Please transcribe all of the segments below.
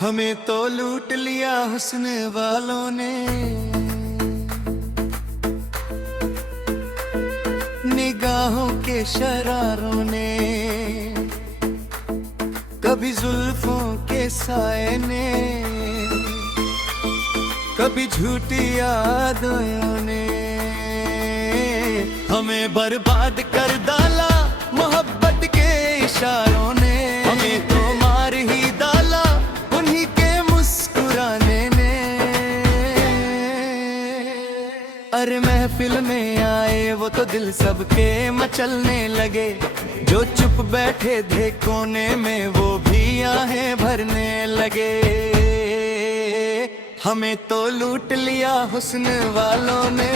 हमें तो लूट लिया हुस्न वालों ने, निगाहों के शरारों ने, कभी जुल्फों के साए ने, कभी झूठी यादों ने हमें बर्बाद कर डाला मोहब्बत के इशारों ने। हमें तो मार ही डाला उन्हीं के मुस्कुराने ने। अरे महफिल में आए वो तो दिल सबके मचलने लगे, जो चुप बैठे थे कोने में वो भी आहें भरने लगे। हमें तो लूट लिया हुस्न वालों ने,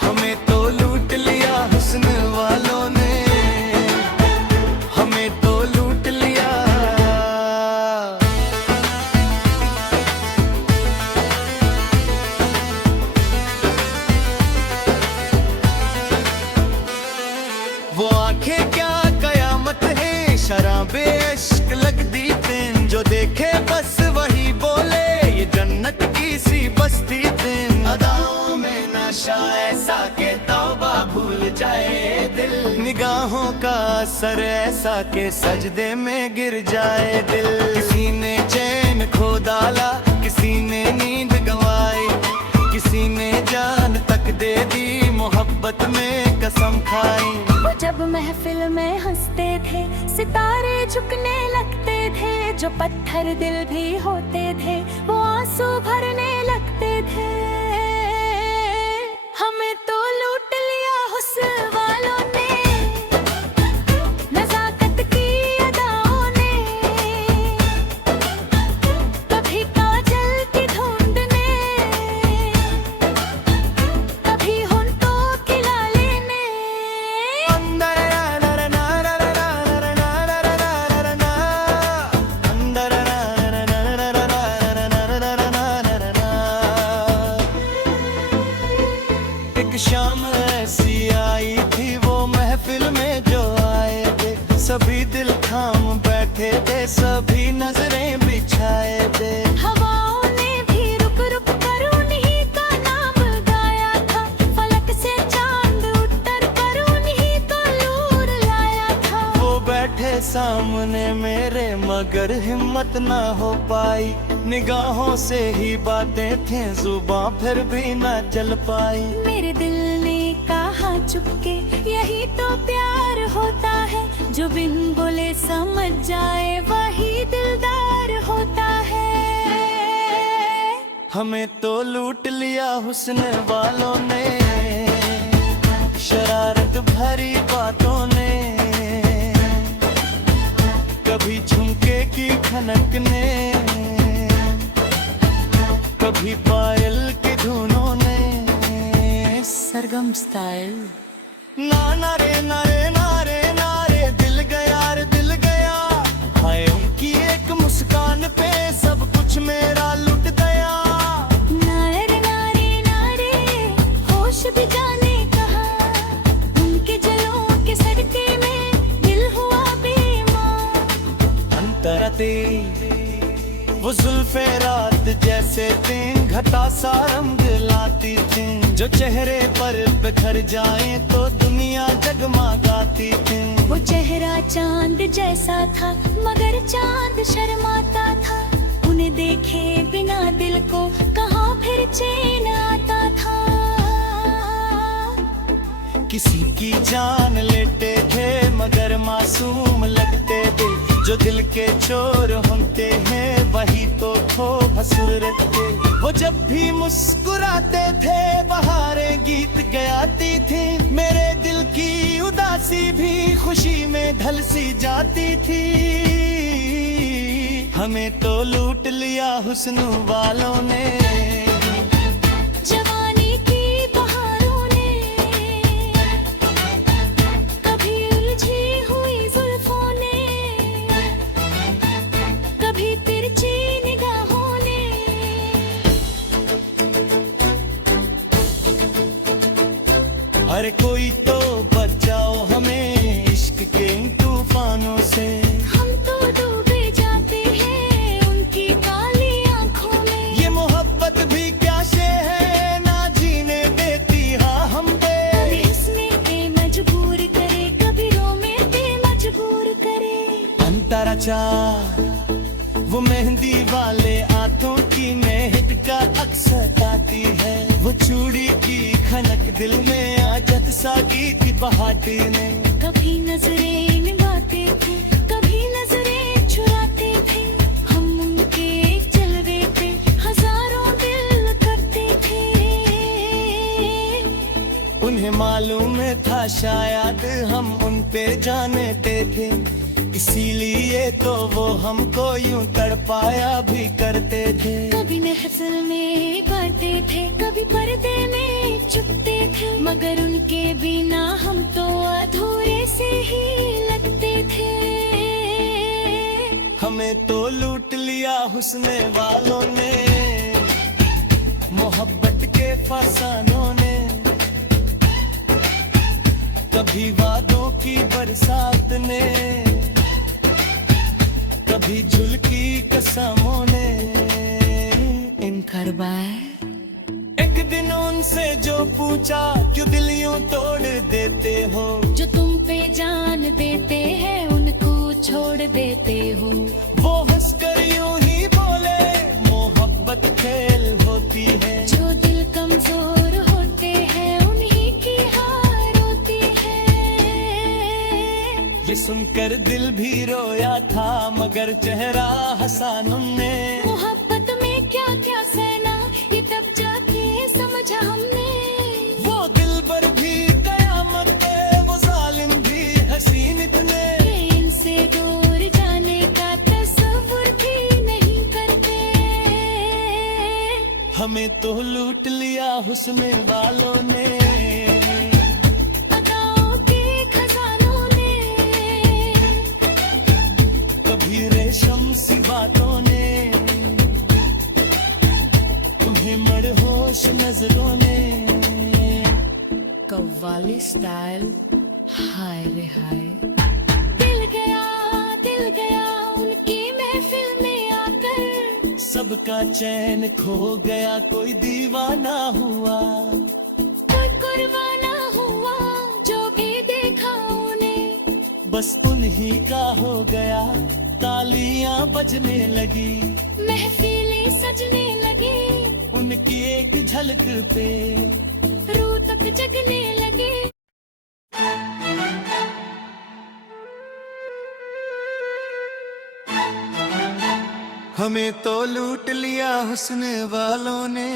हमें तो लूट लिया हुस्न वालों ने, हमें तो लूट लिया। वो आंखें क्या कयामत है, शराबे इश्क लगती थी, जो देखे बस वही बोले ये जन्नत की सी बस्ती थी। अदाओं में नशा ऐसा के तौबा भूल जाए दिल, निगाहों का असर ऐसा के सजदे में गिर जाए दिल। किसी ने चैन खो डाला, किसी ने नींद गंवाई, किसी ने जान तक दे दी, मोहब्बत में कसम खाई। वो जब महफिल में हंसते थे सितारे झुकने लगते थे, जो पत्थर दिल भी होते थे वो आंसू भरने लगते थे। हमें तो लूट लिया हुस्न वालों ने, नजाकत की अदाओं ने, कभी काजल की धुंध ने, कभी होंठों की लाली ने। एक शाम ऐसी आई थी वो महफिल में जो आए थे, सभी दिल थाम बैठे थे, सभी नजरें बिछाए थे। हवाओं ने भी रुक रुक कर उन्हीं का नाम गाया था, फलक से चांद उतर कर उन्हीं को लूर लाया था। वो बैठे सामने मेरे मगर हिम्मत ना हो पाई, निगाहों से ही बातें थी जुबां फिर भी ना चल पाई। मेरे दिल ने कहा चुपके यही तो प्यार होता है, जो बिन बोले समझ जाए वही दिलदार होता है। हमें तो लूट लिया हुस्न वालों ने, शरारत भरी बातों ने, कभी झुमके की खनक ने, कभी पायल की धुनों ने। सरगम स्टाइल। नारे नारे नारे नारे दिल गया रे दिल गया, हाय उनकी एक मुस्कान पे सब कुछ मेरा लुट गया। नारे नारे नारे होश भी जाने कहा, उनके जलों के सदके में दिल हुआ बेईमान। अंतरते वो जुल्फे रात जैसे थी, घटा सा रंग लाती थी, जो चेहरे पर बिखर जाए तो दुनिया जगमगाती थी। वो चेहरा चांद जैसा था मगर चांद शर्माता था, उन्हें देखे बिना दिल को कहाँ फिर चैन आता था। किसी की जान लेते थे मगर मासूम लगते थे, जो दिल के चोर होते हैं वही तो खो भसुर रखते। वो जब भी मुस्कुराते थे बहारें गीत गाती थी, मेरे दिल की उदासी भी खुशी में ढल सी जाती थी। हमें तो लूट लिया हुस्न वालों ने, जवानी की बहारों ने, कभी उलझी हुई जुल्फों ने, कभी तिरछी निगाहों ने। हर कोई तो बचाओ हमें इश्क के इन तूफानों से। हम तो डूबे जाते हैं लाचार, वो मेहंदी वाले हाथों की महक का अक्सर आती है। वो चूड़ी की खनक दिल में आजत सा गीत बहाती ने। कभी नजरें निभाते थे, कभी नजरें चुराते थे, हम उनके जलवे पे हजारों दिल करते थे। उन्हें मालूम था शायद हम उन पे जानते थे, इसीलिए तो वो हमको यूं तड़पाया भी करते थे। कभी महफिल में गाते थे, कभी पर्दे में चुपते थे, मगर उनके बिना हम तो अधूरे से ही लगते थे। हमें तो लूट लिया हुस्न वालों ने, मोहब्बत के फसानों ने। कभी वादों की बरसात ने, कभी झुलकी कसमों ने इनकार बाय। एक दिन उनसे जो पूछा, क्यों दिल यूं तोड़ देते हो? जो तुम पे जान देते हैं उनको छोड़ देते हो। वो हंसकर यूं ही बोले, मोहब्बत खेल होती है। जो दिल कमजोर होते हैं उन्हीं की हार होती है। ये सुनकर दिल भी रोया था, मगर चेहरा हंसान ने। मोहब्बत में क्या क्या सहना, ये तब जाके समझा हमने। वो दिलबर भी कयामत पे, वो जालिम भी हसीन इतने, ये इनसे दूर जाने का तस्वुर भी नहीं करते। हमें तो लूट लिया हुस्न वालों ने, अदाओं के खजानों ने, कभी रेशम सी बातों ने, तुम्हें मदहोश नजरों ने। कव्वाली स्टाइल, हाय रे हाय। दिल गया उनकी महफिल में आकर। सबका चैन खो गया, कोई दीवाना हुआ। कोई कुर्बाना हुआ, जो भी देखा उन्हें। बस उन्हीं का हो गया, तालियां बजने लगी, महफिलें सजने लगी, उनकी एक झलक पे रूह तक जगने लगी। हमें तो लूट लिया हुस्न वालों ने,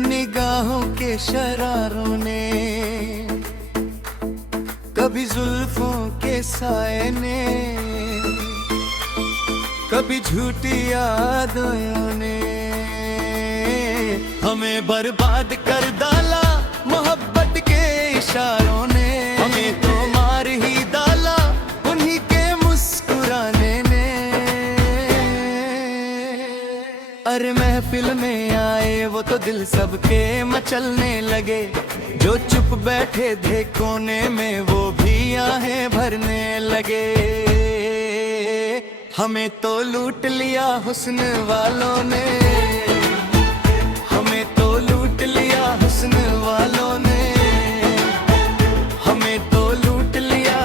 निगाहों के शरारों ने, कभी जुल्फों के साए ने, कभी झूठी यादों ने। हमें बर्बाद कर डाला मोहब्बत के इशारों ने। हमें तो मार ही डाला उन्हीं के मुस्कुराने ने। अरे महफिल में आए वो तो दिल सबके मचलने लगे, जो चुप बैठे थे कोने में वो भी आहें भरने लगे। हमें तो लूट लिया हुस्न वालों ने, हमें तो लूट लिया हुस्न वालों ने, हमें तो लूट लिया।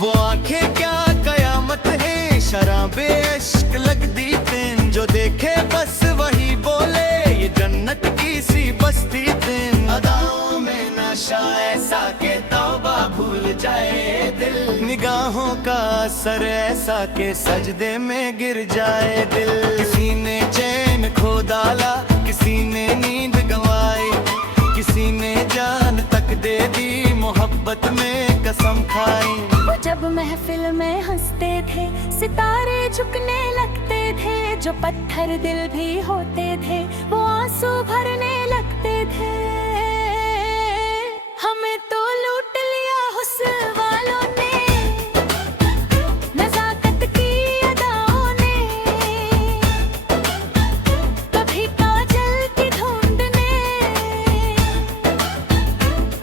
वो आंखें क्या कयामत है, शराबे इश्क लगती दिन, जो देखे बस वही बोले ये जन्नत की सी बस्ती दिन। अदाओं में नशा ऐसा के तौबा भूल जाए दिल, निगाहों का असर ऐसा के सजदे में गिर जाए दिल। किसी ने चैन खो डाला, किसी ने नींद गंवाई, किसी ने जान तक दे दी, मोहब्बत में कसम खाई। वो जब महफिल में हंसते थे, सितारे झुकने लगते थे, जो पत्थर दिल भी होते थे वो आंसू भरने लगते थे। हमें तो लूट लिया हुस्न वालों ने, नजाकत की अदाओं ने, कभी काजल की धुंध ने,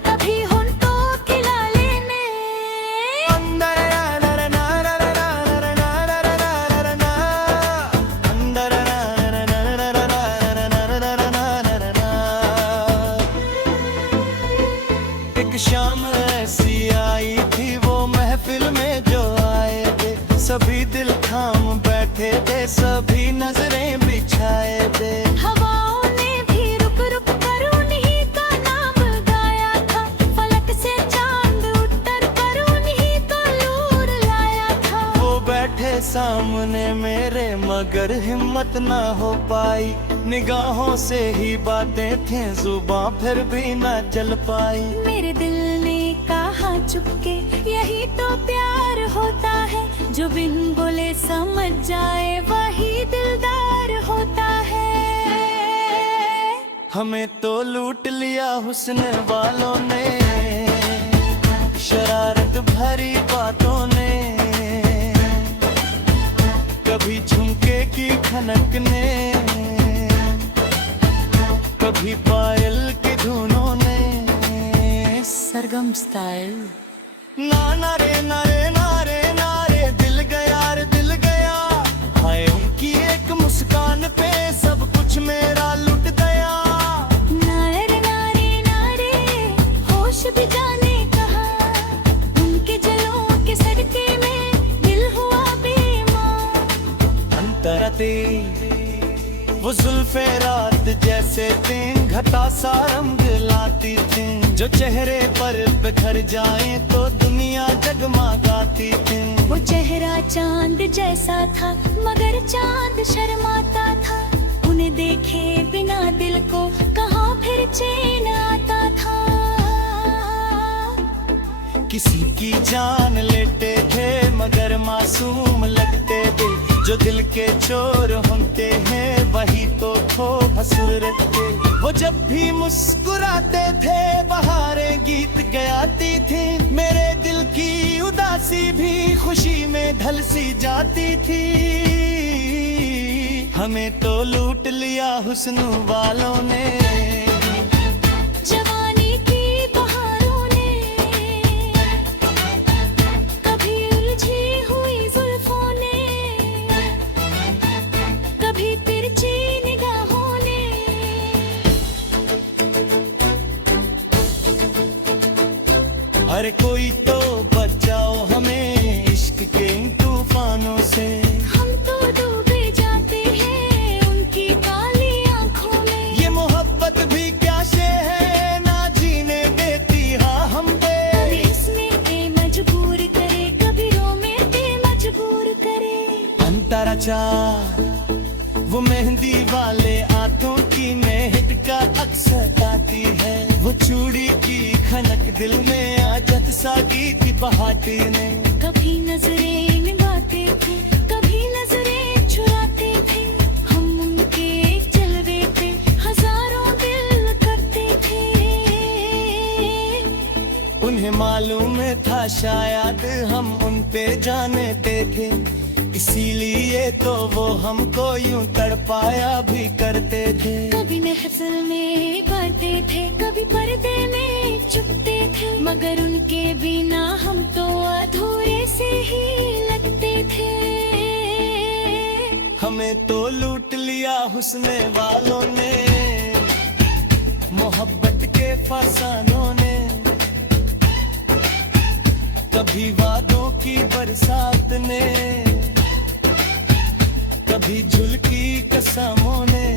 कभी होंठों की लाली ने। शाम ऐसी आई थी वो महफिल में जो आए थे, सभी दिल थाम बैठे थे, सभी नजरें बिछाए थे। हवाओं ने भी रुक रुक कर उन्हीं का नाम गाया था, फलक से चांद उतर कर उन्हीं का नूर लाया था। वो बैठे सामने मेरे मगर हिम्मत ना हो पाई, निगाहों से ही बातें थी जुबां फिर भी ना चल पाई। मेरे दिल ने कहा चुपके यही तो प्यार होता है, जो बिन बोले समझ जाए वही दिलदार होता है। हमें तो लूट लिया हुस्न वालों ने, शरारत भरी बातों ने, कभी झुमके की खनक ने, कभी पायल की धुनों ने। सरगम स्टाइल। नारे नारे नारे नारे, दिल गया रे दिल गया, हाय उनकी एक मुस्कान पे सब कुछ मेरा लुट गया। नारे नारे नारे, होश भी जाने कहाँ, उनके जलों के सदके में दिल हुआ बेईमान। अंतरते वो जुल्फे रात जैसे तीन घटा सा रंग लाती थी, जो चेहरे पर बिखर जाए तो दुनिया जगमगाती थी। वो चेहरा चांद जैसा था मगर चांद शर्माता था, उन्हें देखे बिना दिल को कहाँ फिर चैन आता था। किसी की जान लेते थे मगर मासूम लगते थे, जो दिल के चोर होते हैं वही तो खो सूरत। वो जब भी मुस्कुराते थे बहारें गीत गाती थी, मेरे दिल की उदासी भी खुशी में ढल सी जाती थी। हमें तो लूट लिया हुस्न वालों ने, जवानी की बहारों ने, कभी उलझी हुई जुल्फों ने, कभी तिरछी निगाहों ने। अरे कोई तो बचाओ हमें इश्क के इन तूफानों से, हम तो डूबे जाते हैं उनकी काली आंखों में। ये मोहब्बत भी क्या शे है ना जीने देती हाँ हम पे। कभी हंसने पे मजबूर करे, कभी रोने पे मजबूर करे। अंतराचार वो मेहंदी वाले हाथों की मेहक का अक्सर आती है, वो चूड़ी की खनक दिल में आजत सा गीत बहाती ने। कभी नजरें निभाते थे, कभी नजरें चुराते थे, हम उनके जलवे पे हजारों दिल करते थे। उन्हें मालूम था शायद हम उन पे जानते थे, इसीलिए तो वो हमको यूं तड़पाया भी करते थे। कभी महफिल में बढ़ते थे, कभी पर्दे में छुपते थे, मगर उनके बिना हम तो अधूरे से ही लगते थे। हमें तो लूट लिया हुस्न वालों ने, मोहब्बत के फसानों ने, कभी वादों की बरसात ने, कभी झुलकी कसमों ने।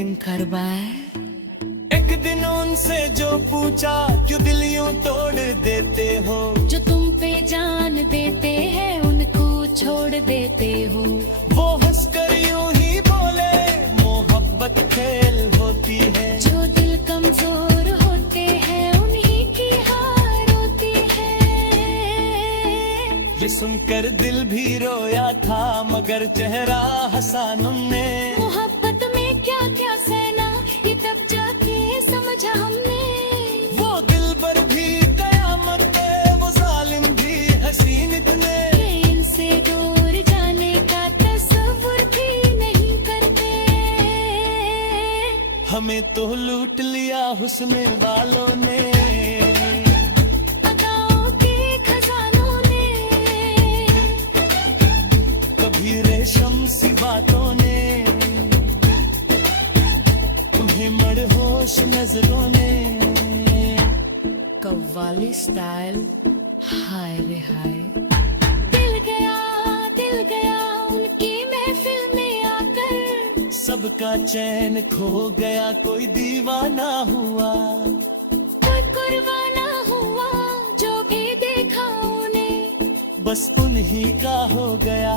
इनकार बाय। एक दिन उनसे जो पूछा क्यों दिल यूं तोड़ देते हो, जो तुम पे जान देते हैं उनको छोड़ देते हो। वो हंसकर यूं ही बोले मोहब्बत खेल होती है, जो दिल कमजोर होते हैं उन्हीं की हार होती है। ये सुनकर दिल भी रोया था मगर चेहरा हंसा उनने। मोहब्बत में क्या क्या सहना ये तब जाके समझा हमने। वो दिलबर भी कयामत पे, वो जालिम भी हसीन इतने, ये इनसे दूर जाने का तस्वुर भी नहीं करते। हमें तो लूट लिया हुस्न वालों ने, अदाओं के खजानों ने, कभी रेशम सी बातों ने, उन्हें मदहोश नजरों ने, कव्वाली स्टाइल, हाय रे हाय। दिल गया उनकी महफिल में आकर, सबका चैन खो गया, कोई दीवाना हुआ। कोई कुर्बाना हुआ, जो भी देखा उन्हें, बस उन्हीं का हो गया,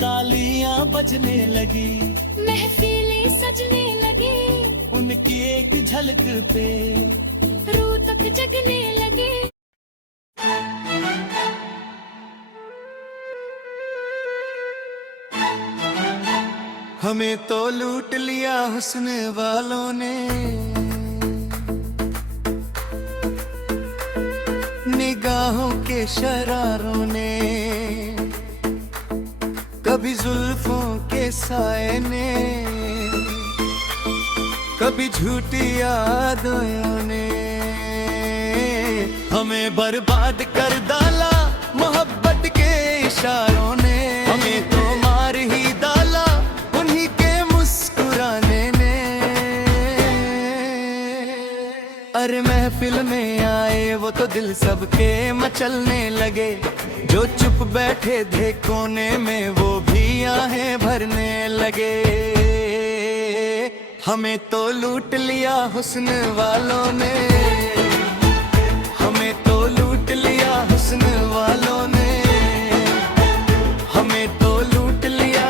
तालियां बजने लगी, महफिलें सजने लगी, उनकी एक झलक पे रूह तक जगने लगी। हमें तो लूट लिया हुस्न वालों ने, निगाहों के शरारों ने, कभी जुल्फों के साए ने, कभी झूठी यादों ने हमें बर्बाद कर डाला, मोहब्बत के इशारों ने हमें तो मार ही डाला, उन्हीं के मुस्कुराने ने। अरे महफिल में आए वो तो दिल सबके मचलने लगे, जो चुप बैठे थे कोने में वो भी आहें भरने लगे। हमें तो लूट लिया हुस्न वालों ने, हमें तो लूट लिया हुस्न वालों ने, हमें तो लूट लिया।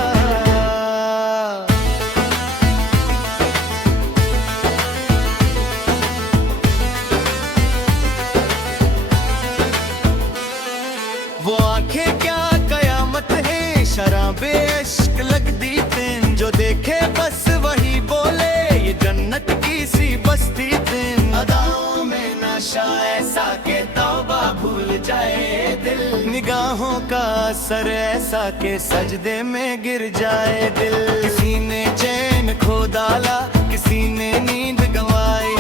वो आंखें क्या कयामत है, शराबे इश्क लगती थीं, जो देखे बस वही बोले ये जन्नत की सी बस्ती थीं। अदाओं में नशा ऐसा के तौबा भूल जाए दिल, निगाहों का असर ऐसा के सजदे में गिर जाए दिल। किसी ने चैन खो डाला, किसी ने नींद गंवाई,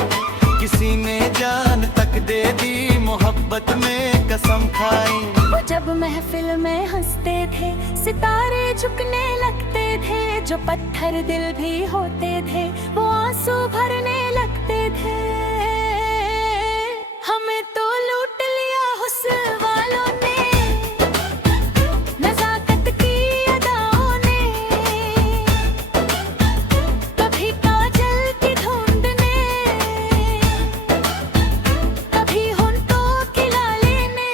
किसी ने जान तक दे दी, मोहब्बत में कसम खाई। वो जब महफिल में हंसते थे, सितारे झुकने लगते थे, जो पत्थर दिल भी होते थे वो आंसू भरने लगते थे। हमें तो लूट लिया हुस्न वालों ने, नजाकत की अदाओं ने, कभी काजल की धुंध ने, कभी होंठों की लाली ने।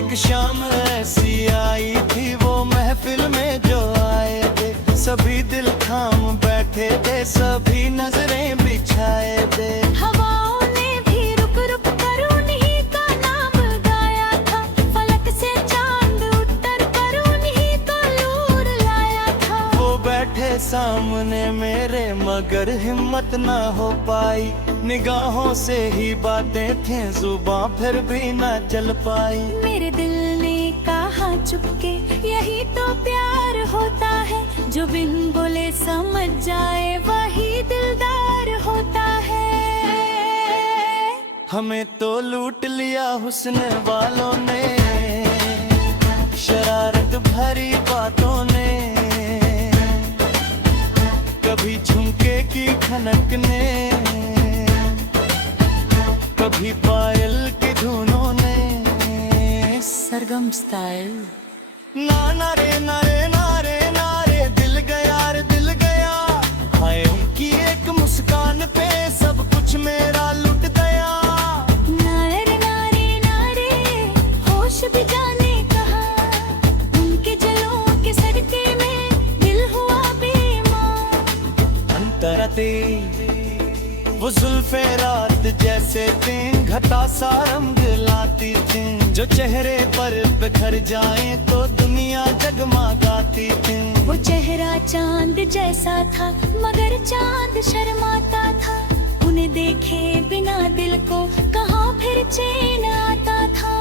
एक शाम ऐसी आई थी वो महफिल में जो आए थे, सभी दिल थाम बैठे थे, सभी नजरें बिछाए थे। हवाओं ने भी रुक रुक कर उन्हीं का नाम गाया था, फलक से चांद उतर कर उन्हीं का नूर लाया था। वो बैठे सामने मेरे मगर हिम्मत ना हो पाई, निगाहों से ही बातें थी जुबां फिर भी ना चल पाई। मेरे दिल ने कहा चुपके यही तो प्यार होता है, जो बिन बोले समझ जाए वही दिलदार होता है। हमें तो लूट लिया हुस्न वालों ने, शरारत भरी बातों ने, कभी झुमके की खनक ने, कभी पायल की धुनों ने। सरगम स्टाइल। नारे नारे नारे नारे, दिल गया रे दिल गया, हाय उनकी एक मुस्कान पे सब कुछ मेरा लुट गया। नारे नारे नारे, होश भी जाने कहा, उनके जलों के सदके में दिल हुआ बेईमान। अंतरते वो जुल्फे रात जैसे थीं, घटा सा रंग लाती थीं, जो चेहरे पर बिखर जाए तो दुनिया जगमगाती थीं। वो चेहरा चांद जैसा था मगर चांद शर्माता था, उन्हें देखे बिना दिल को कहाँ फिर चैन आता था।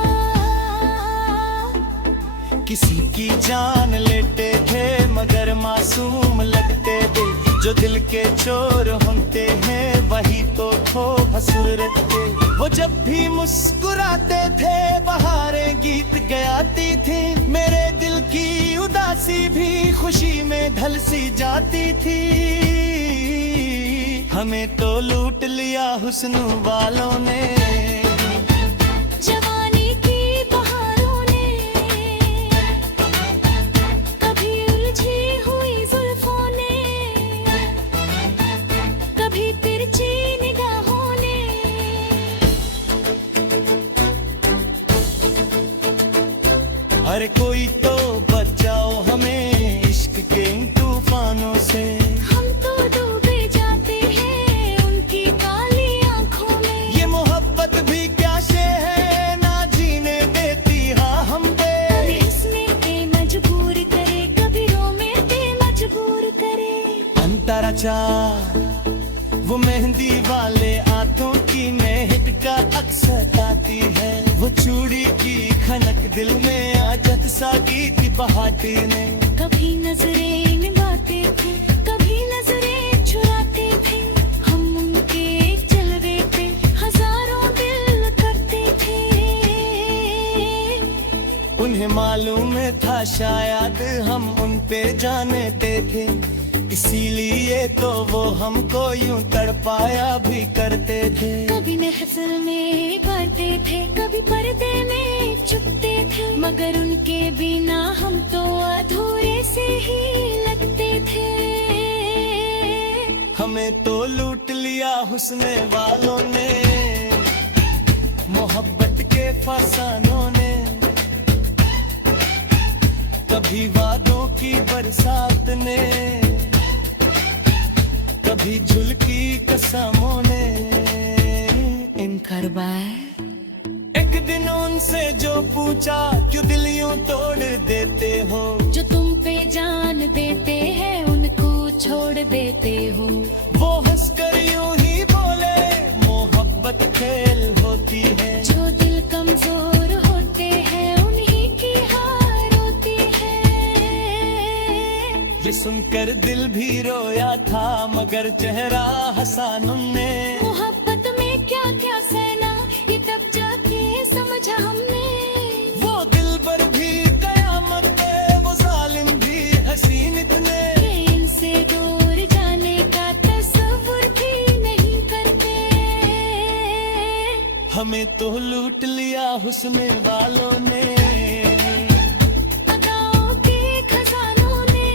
किसी की जान लेते थे मगर मासूम लगते थे, जो दिल के चोर होते हैं वही तो खो भसुर रहते। वो जब भी मुस्कुराते थे बहारें गीत गाती थी, मेरे दिल की उदासी भी खुशी में ढल सी जाती थी। हमें तो लूट लिया हुस्न वालों ने, जवानी की बहारों ने, कभी उलझी हुई जुल्फों ने, कभी तिरछी निगाहों ने। हर कोई तो बचाओ हमें इश्क के इन तूफानों से। हम तो डूबे जाते हैं उनकी काली आंखों में। ये मोहब्बत भी क्या शे है, ना जीने देती हाँ हम पे। कभी हंसने पे मजबूर करे, कभी रोने पे मजबूर करे। अंतरा चार वो मेहंदी वाले आंखों की महक का अक्सर आती है। वो चूड़ी की खनक दिल में आजत सा गीत बहाती ने। कभी नजरें निभाते थे, कभी नजरें चुराते थे। हम उनके जलवे पे हजारों दिल करते थे। उन्हें मालूम था शायद हम उन पे जानते थे, इसीलिए तो वो हमको यूं तड़पाया भी करते थे। कभी महफिल में बढ़ते थे, कभी पर्दे में छुपते थे। मगर उनके बिना हम तो अधूरे से ही लगते थे। हमें तो लूट लिया हुस्न वालों ने, मोहब्बत के फसानों ने। कभी वादों की बरसात ने, कभी झुलकी कसमों ने। इनकार बाय एक दिन उनसे जो पूछा क्यों दिल यूं तोड़ देते हो। जो तुम पे जान देते हैं उनको छोड़ देते हो। वो हंसकर यूं ही बोले मोहब्बत खेल होती है। जो दिल कमजोर होते हैं उन्हीं की हार होती है। ये सुनकर दिल भी रोया था मगर चेहरा हंसा ने। मोहब्बत में क्या क्या सहना ये तब जाके समझा हमने। वो दिलबर भी कयामत पे, वो जालिम भी हसीन इतने। ये इनसे दूर जाने का तस्वुर भी नहीं करते। हमें तो लूट लिया हुस्न वालों ने, अदाओं के खजानों ने।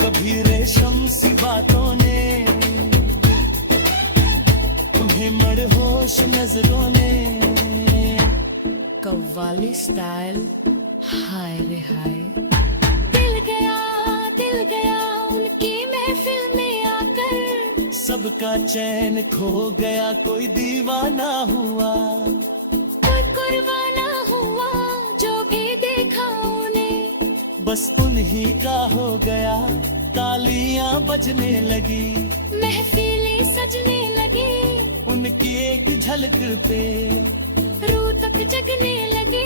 कभी रेशम सी बातों ने, तुम्हें मदहोश नजरों ने। कव्वाली स्टाइल हाय रे हाय। दिल गया उनकी महफिल में आकर। सबका चैन खो गया कोई दीवाना हुआ। कोई कुर्बाना हुआ जो भी देखा उन्हें। बस उन्हीं का हो गया, तालियां बजने लगी। महफिलें सजने लगी उनकी एक झलक पे रूह तक जगने लगे।